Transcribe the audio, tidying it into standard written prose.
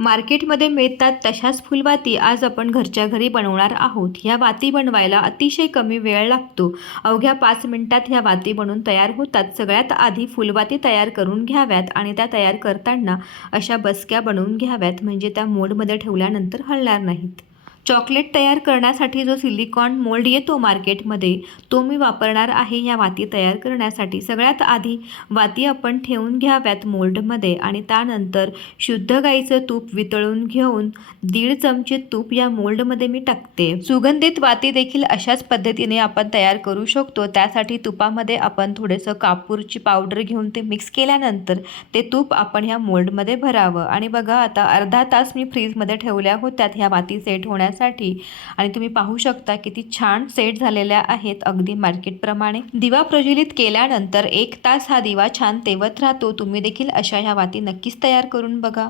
मार्केटमध्ये मिळतात तशाच फुलवाती आज आपण घरच्या घरी बनवणार आहोत। ह्या वाती बनवायला अतिशय कमी वेळ लागतो। अवघ्या 5 मिनिटात ह्या वाती बनून तयार होतात। सगळ्यात आधी फुलवाती तयार करून घ्याव्यात आणि त्या तयार करताना अशा बसक्या बनवून घ्याव्यात, म्हणजे त्या मोल्डमध्ये ठेवल्यानंतर हलणार नाहीत। चॉकलेट तयार करण्यासाठी जो सिलिकॉन मोल्ड येतो मार्केटमध्ये, तो मी वापरणार आहे ह्या वाती तयार करण्यासाठी। सगळ्यात आधी वाती आपण ठेवून घ्याव्यात मोल्डमध्ये आणि त्यानंतर शुद्ध गाईचं तूप वितळून घेऊन 1.5 चमचे तूप या मोल्डमध्ये मी टाकते। सुगंधित वाती देखील अशाच पद्धतीने आपण तयार करू शकतो। त्यासाठी तुपामध्ये आपण थोडंसं कापूरची पावडर घेऊन ते मिक्स केल्यानंतर ते तूप आपण ह्या मोल्डमध्ये भरावं आणि बघा आता अर्धा तास मी फ्रीजमध्ये ठेवल्या होत्यात ह्या वाती सेट होण्यासाठी आणि तुम्ही पाहू शकता किती छान सेट झालेल्या आहेत, अगदी मार्केटप्रमाणे। दिवा प्रज्वलित केल्यानंतर 1 तास हा दिवा छान तेवत राहतो। तुम्ही देखील अशा ह्या वाती नक्कीच तयार करून बघा।